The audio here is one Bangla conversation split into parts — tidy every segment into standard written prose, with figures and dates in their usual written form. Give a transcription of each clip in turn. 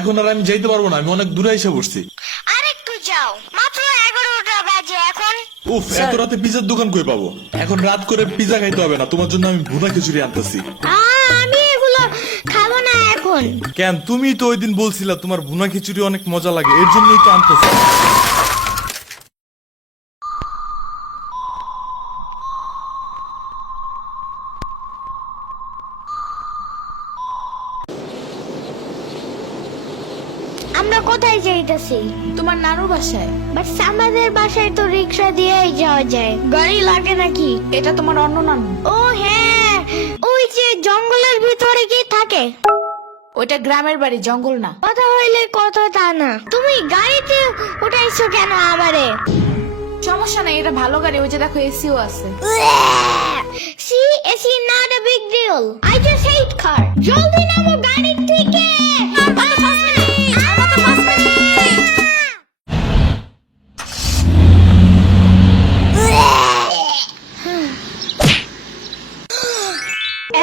এখন আর আমি যাইতে পারবো না, আমি অনেক দূরে এসে বসছি। আরেকটু যাও, মাত্র 11টা বাজে এখন। উফ, এত রাতে পিজার দোকান কই পাবো? এখন রাত করে পিজা খাইতে হবে না, তোমার জন্য আমি ভুনা খিচুড়ি আনতেছি। আমি এগুলো খাবো না এখন। কেন? তুমি তো ওই দিন বলছিলা তোমার ভুনা খিচুড়ি অনেক মজা লাগে, এর জন্যই তো আনতেছি। আমরা কোথায় যাইতেছি? তোমার নানুর বাসায়। বাট আমাদের বাসায় তো রিক্সা দিয়েই যাওয়া যায়, গাড়ি লাগে নাকি? এটা তোমার অন্য নানু। ও হ্যাঁ, ওই যে জঙ্গলের ভিতরে কি থাকে? ওইটা গ্রামের বাড়ি, জঙ্গল না। কথা হইলে কথা তা না। তুমি গাড়িতে উঠাইছো কেন আমারে? সমস্যা নাই, এটা ভালো গাড়ি। ওই যে দেখো, এসিও আছে। See, it's not a big deal. I just hate car. জলদি নামো গাড়ি থেকে।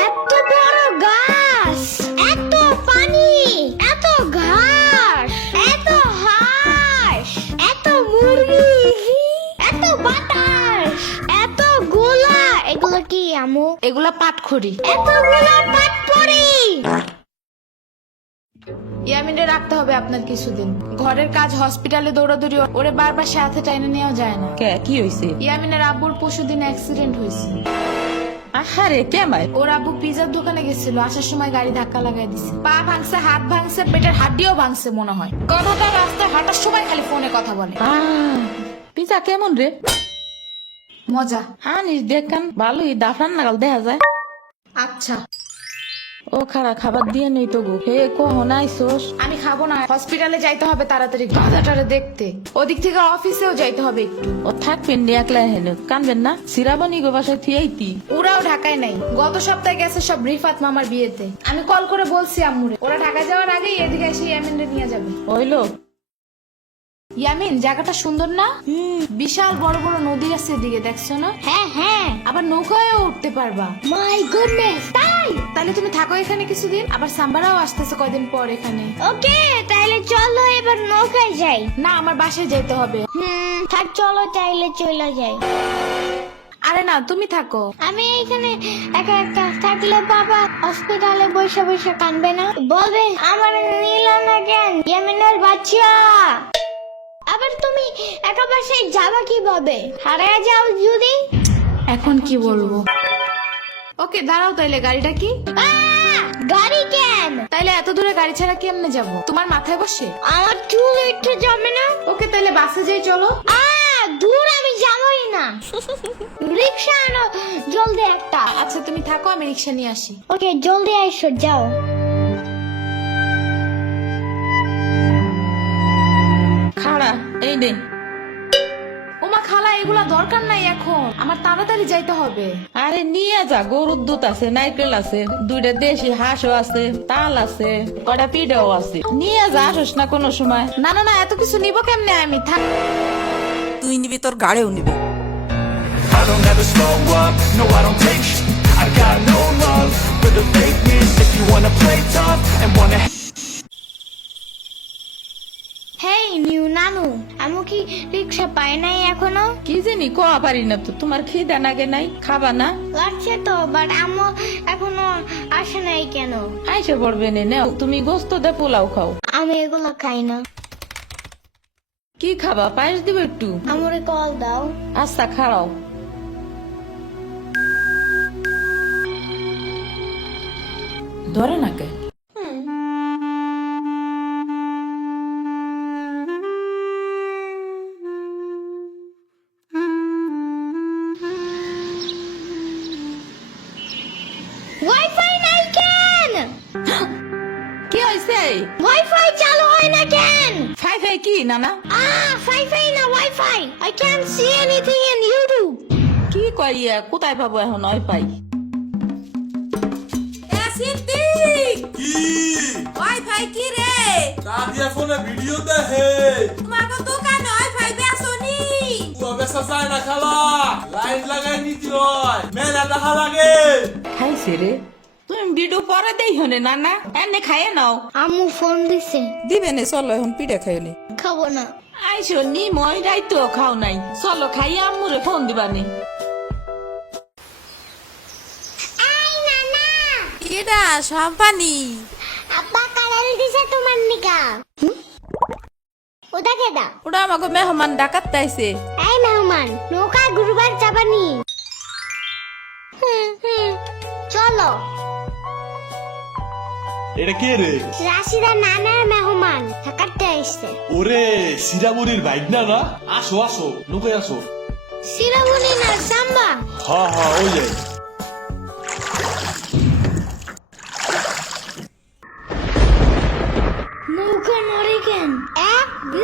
এত বড় গাছ, এত পানি, এত ঘাস, এত হাঁস, এত মুরগি, এত বাতাস, এত গোলা। এগুলো কি আমু? এগুলা পাটখড়ি। এতগুলো পাট পড়ি। ইয়ামিনে রাখতে হবে আপনার কিছুদিন। ঘরের কাজ, হসপিটালে দৌড়াদৌড়ি, ওরে বারবার সাথে টাইনে নেওয়া যায় না। কি হয়েছে? ইয়ামিনের আব্বুর পরশুদিন অ্যাক্সিডেন্ট হয়েছে। আহারে কেমাই? ওর আব্বু পিজার দোকানে গেছিল, আসার সময় গাড়ি ধাক্কা লাগাই দিছে। পা ভাঙছে, হাত ভাঙছে, পেটের হাড্ডিও ভাঙছে মনে হয়। কথাটা রাস্তায় হাঁটার সময় খালি ফোনে কথা বলে। পিজা কেমন রে? মজা। আনিস দেখান, ভালোই দাফরান নাগাল দেখা যায়। আচ্ছা, ও খারা খাবার দিয়ে নেই তো গো। হে কখন আইসোস? আমি খাবো না, হসপিটালে যাইতে হবে তাড়াতাড়ি গাধাটারে দেখতে। ওদিক থেকে অফিসেও যাইতে হবে একটু। ও থাকবেন নি একলা হেন, কানবেন না? সিরাবনি গো বাসায় থিয়াইতি। ওরাও ঢাকায় নাই, গত সপ্তাহে গেছে সব রিফাত মামার বিয়েতে। আমি কল করে বলছি আম্মুরে, ওরা ঢাকা যাওয়ার আগেই এদিকে এসে ইয়ামিনরে নিয়ে যাবে। হইলো? ইয়ামিন, জায়গাটা সুন্দর না? বিশাল বড় বড় নদী আছে এদিকে, দেখছো না? হ্যাঁ হ্যাঁ, আবার নৌকায়ও উঠতে পারবা। মাই গুডনেস, তাই? তাহলে তুমি থাকো এখানে কিছুদিন, আবার সাম্বারাও আসতেছে কয়দিন পর এখানে। ওকে, তাইলে চলো এবার নৌকায় যাই। না, আমার বাসায় যেতে হবে। থাক, চলো তাইলে চলে যাই। আরে না, তুমি থাকো। আমি এখানে একা একা থাকলে বাবা হসপিটালে বসে বসে কানবে না? বলবে আমার নিল না কেন ইয়ামিনের বাচ্চা। আবার তুমি একা বাসায় যাবা কিভাবে? হারিয়ে যাও যদি? এখন কি বলবো? ওকে দাঁড়াও, তাইলে গাড়িটা কি? গাড়ি কেন? তাইলে এত দূরে গাড়ি ছাড়া কেমনে যাব? তোমার মাথায় বসে? আমার চুল উঠে যাবে না? ওকে, তাইলে বাসে যাই, চলো। দূর আমি যাবই না। রিক্সা আনো জলদি একটা। আচ্ছা তুমি থাকো, আমি রিক্সা নিয়ে আসি। ওকে, জলদি আইসো, যাও। খাড়া এই নে। ওমা খালা, এগুলা দরকার নাই এখন, আমার তাড়াতাড়ি যাইতে হবে। আরে নিয়ে যা, গরুর দুধ আছে, নারকেল আছে, দুইটা দেশি হাঁসও আছে, তাল আছে, কটা পিঠাও আছে। নিয়ে যা, আসোস না কোনো সময়? না না না, এত কিছু নিব কেমনে আমি? থাক। তুই নিবি, তোর গাড়িও নিবি। I don't ever slow up, no I don't take sh**. I got no love for the fakeness. If you wanna play tough and wanna hey new নানু, আমি কি রিক্সা পাই নাই এখনো? কি জানি কোয়া পারি না তো। তোমার খিদে নাগে নাই? খাবা না? লাগছে তো, বাট আমু এখনো আসে নাই কেন? আইসে পড়বে নে, নাও তুমি গোস্ত দে পোলাও খাও। আমি এগুলো খাই না। কি খাবা? পায়েস দিব একটু? আমরে কল দাও। আচ্ছা খাড়াও। ধরে নাকে। ওয়াইফাই নাই কেন? কি হয়েছে? ওয়াইফাই চালু হয় না কেন? ফাই ফাই কি নানা? ফাইফাই না wifi. I can't see anything in YouTube. কি কইয়া কোথায় পাবো এখন ওয়াইফাই? কি ওয়াইফাই কি রে? দাদিয়া ফোনে ভিডিও দেখে। তোমাকে দোকানে ওয়াইফাই বেসনি? ও বেসা যায় না খালা, লাইন লাগাই নিতে হয়, মেলা দেখা লাগে। খাইছে রে? তুমি ভিডিও পরে দেই হনে নানা এনে খাইয়ে নাও। আম্মু ফোন দিছে। দিবে নে চলো এখন পিঠা খাই নি। খাবো না। আইসো নি মই রাইতো খাও নাই, চলো খাইয়া আম্মুরে ফোন দিবানি। এই নানা, কেডা সম্পানি? আব্বা কালার দিছে তোমার নিকা। ওটা কেডা? ওটা আমাকে মেহমান ডাকাত তাইছে। এই মেহমান, নৌকা গুরুবার চাপানি। চলো। এটা কে রে? রাশিদা নানার মেহমান থাকাতে আসছে। ওরে সিরামুরির বাইক না না, আসো আসো নৌকায় আসো। সিরামুনি না সাম্বা। হ্যাঁ ওই যাই। নৌকা নড়ে কেন?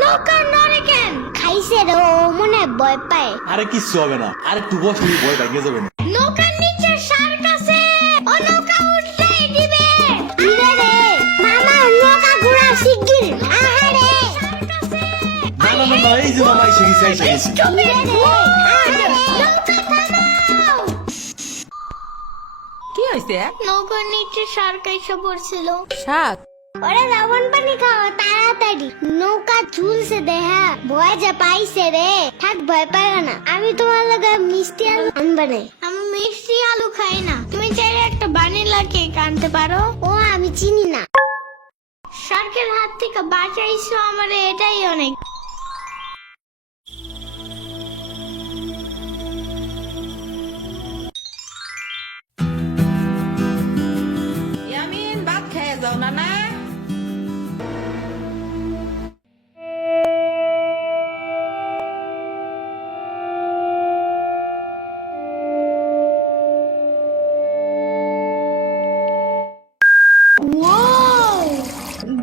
নৌকা নড়ে কেন? খাইছে রে, ও মনে হয় ভয় পায়। আরে কিচ্ছু হবে না, আরে একটু বসে ভয় ভেঙে যাবে না। নৌকার নিচে শার্ক আছে, ও নৌকা উঠতেই দিবে। ইরে রে, মামা নৌকা ঘোরা শিগগির। আহারে, না না না না, এই যে মামা এসে গেছে এসে গেছে। ইরে রে, আহারে, নৌকা থামাও। কি হয়েছে? নৌকার নিচে শার্ক এসে পড়ছিল। শাক ওরে লবণ পানি খাও তাড়াতাড়ি, নৌকা ঝুলছে দেহা, ভয় যে পাইছে রে। থাক ভয় পাইও না, আমি তোমার লগে মিষ্টি আলু আনবা না। আমি মিষ্টি আলু খাই না, তুমি চাইলে একটা ভ্যানিলা কেক আনতে পারো। ও আমি চিনি না। শার্কের হাত থেকে বাঁচাইছো আমারে, এটাই অনেক। ইয়ামিন ভাত খেয়ে যাও নানা।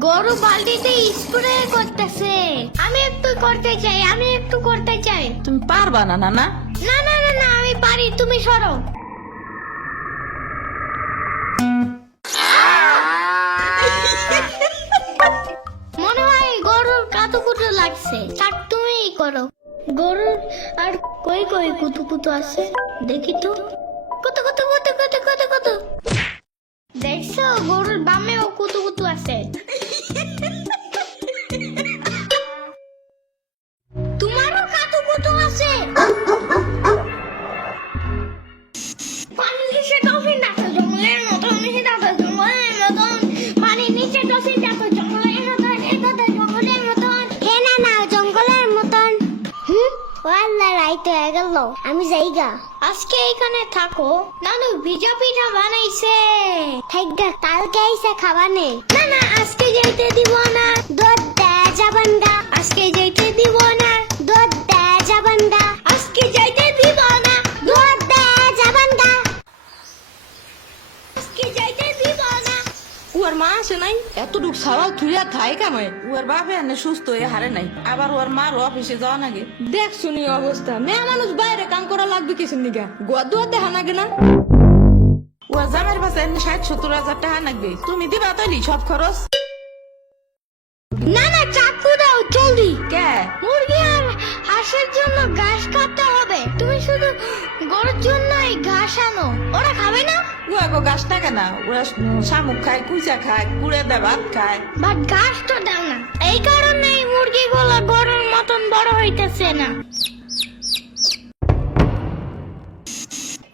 গরু বালতিতে স্প্রে করতেছে। আমি একটু করতে চাই। তুমি পারবা না নানা? না না না না, আমি পারি, তুমি সরো। মনে হয় গরুর কাতুকুতু লাগছে, থাক তুমিই করো। গরুর আর কই কই কুতুকুতু আছে দেখি তো। কত কত কত কত কত কত, দেখছো গরুর বামেও কুতুকুতু আছে। তোমারও কাতুকুতু আছে। পানির নিচে ডলফিন দেখো জঙ্গলের মতন, পানির নিচে ডলফিন দেখো জঙ্গলের মতন, জঙ্গলের মতন। হে না না, জঙ্গলের মতন। ওয়াল্লা রাইত হয়ে গেল, আমি যাইগা। আজকে এখানে থাকো। নানু ভিজা পিঠা বানাইছে, থাইগা কালকে আইসা খাবানে। না না, আজকে যাইতে দিব না, দুধ দেয়া যাবেন গা। আজকে যাইতে দিব না, দুধ দেয়া যাবেন গা। আজকে যাইতে দিব না, দুধ দেয়া যাবেন গা। আজকে যাইতে দিব না। ওর মা আসে নাই, এতটুক সাওয়াল থুইয়া থাই কামে। ওর বাপে এনে সুস্থ হয়ে হারে নাই, আবার ওর মার অফিসে যাওয়া নাগে। দেখ শুনি অবস্থা, মেয়ে মানুষ বাইরে কাম করা লাগবে কিছু নিগা, গোয়া দুয়া দেখা নাগে না। ওর জামের পাশে 60-70 হাজার টাকা লাগবে, তুমি দিবা তৈরি সব খরচ? না না, চাকু দাও জলদি। কে? মুরগি আর হাঁসের জন্য ঘাস কাটতে হবে, তুমি শুধু গরুর জন্য এই ঘাস আনো। ওরা খাবে না? ওগো গাছ টাকা না, ওরা শামুক খায়, কুচা খায়, কুড়ে দেয়, ভাত খায়। বাট ঘাস তো দাও না, এই কারণে এই মুরগিগুলো গরুর মতন বড় হইতেছে না।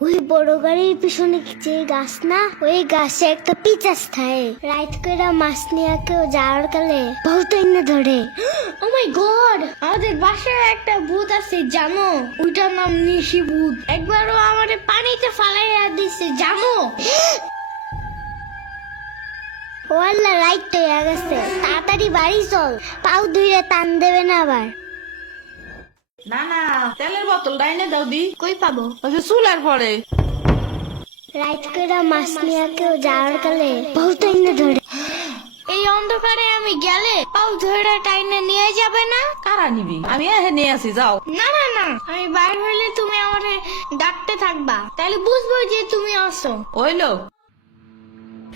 ওই বড় গাড়ির পিছনে যে গাছ না, ওই গাছে একটা পিচাস থাকে। রাইত করে মাছ নিয়ে কেউ যাওয়ার কালে বহুত এনে ধরে। ও মাই গড, আমাদের বাসায় একটা ভূত আছে জানো, ওইটার নাম নিশি ভূত। একবারও আমাদের পানিতে ফালাইয়া দিছে জানো। ওয়াল্লা রাইট হয়ে গেছে, তাড়াতাড়ি বাড়ি চল, পাও ধুইরে টান দেবে না আবার। না না, তেলের বোতল ডাইনে দাও দি। কই পাবো? ওই যে চুলার পরে। রাইত করে মাছ নিয়ে কেউ যাওয়ার কালে বহুত এনে ধরে। এই অন্ধকারে আমি গেলে পাও ধরে টাইনে নিয়ে যাবে না? কারা নিবি? আমি এহে নিয়ে আসি, যাও। না না না, আমি বাইর হইলে তুমি আমারে ডাকতে থাকবা, তাহলে বুঝবো যে তুমি আসো। ওইলো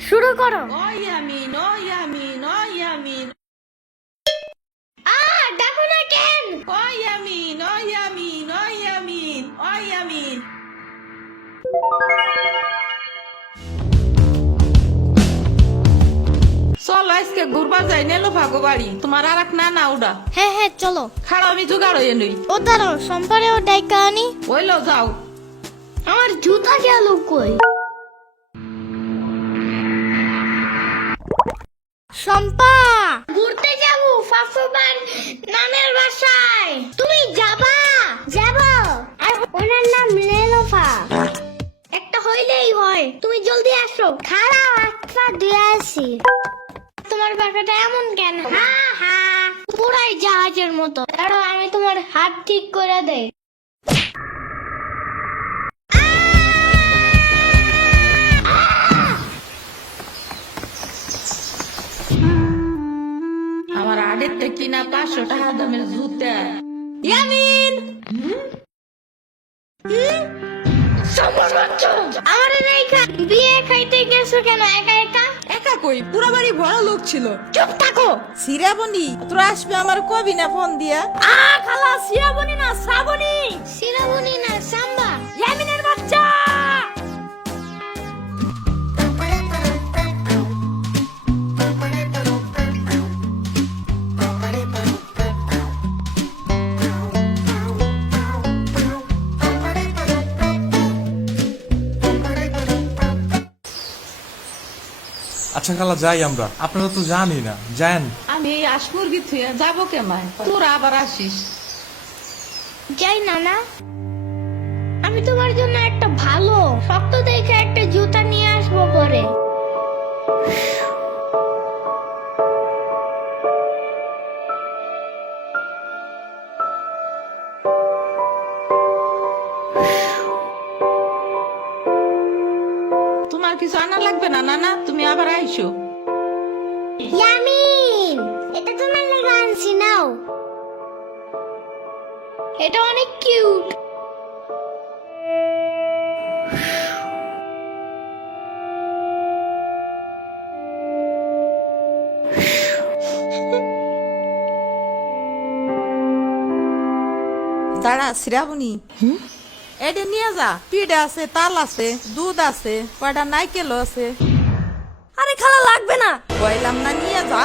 শুরু করো। ইয়ামিন, ও ইয়ামিন, ও ইয়ামিন, ডাকো না কেন? ও ইয়ামিন, ও ইয়ামিন, ও ইয়ামিন, ও ইয়ামিন। চলো আজকে ঘুরবা যাই নেলো ভাগো বাড়ি তোমার আর এক না ওটা হ্যাঁ হ্যাঁ চলো। খাড়া আমি জোগাড় হয়ে নই ও দাঁড়াও, সম্পারেও ডাইকা আনি। ওইলো যাও। আমার জুতা গেল কই? শম্পা, ঘুরতে যাবো ফাফুবার নানের বাসায়। তুমি যাবা? যাবো। আর ওনার নাম লেলোফা। একটা হইলেই হয়, তুমি জলদি আসো। খারাপ আচ্ছা দিয়ে আসি। তোমার পাখাটা এমন কেন? হ্যাঁ হ্যাঁ, পুরাই জাহাজের মতো। দাঁড়াও, আমি তোমার হাত ঠিক করে দেই। আমার আড়ের থেকে কিনা 500 টাকা দামের জুতা। ইয়ামিন, আমার রেখা বিয়ে খাইতে গেছো কেন একা একা? একা কই, পুরো বাড়ি ভরা লোক ছিল। চুপ থাকো। সিরাবনি তোরা আসবে আমার কবি না ফোন দিয়া? খালা সিরাবনি না শ্রাবণী, সিরাবনি না সাম্বা। ইয়ামিনের বাচ্চা। আচ্ছা খালা যাই আমরা, আপনারা তো জানি না, যান। আমি এই আসমুরগি থুয়ে যাবো কেমায়, তোরা আবার আসিস। যাই না না, আমি তোমার জন্য একটা ভালো শক্ত দেখে একটা জুতা নিয়ে আসবো পরে। তোমার কিছু আনা লাগবে না নানা, তুমি আবার আইসো। ইয়ামিন, এটা তোমার লাগা আনছি, নাও। এটা অনেক কিউট। দাঁড়া শ্রাবণী, এটা নিয়ে যা। পিঠা আছে, তাল আছে, দুধ আছে, কয়টা নাইকেলও আছে। আরে খালা লাগবে না। কইলাম না নিয়ে যা।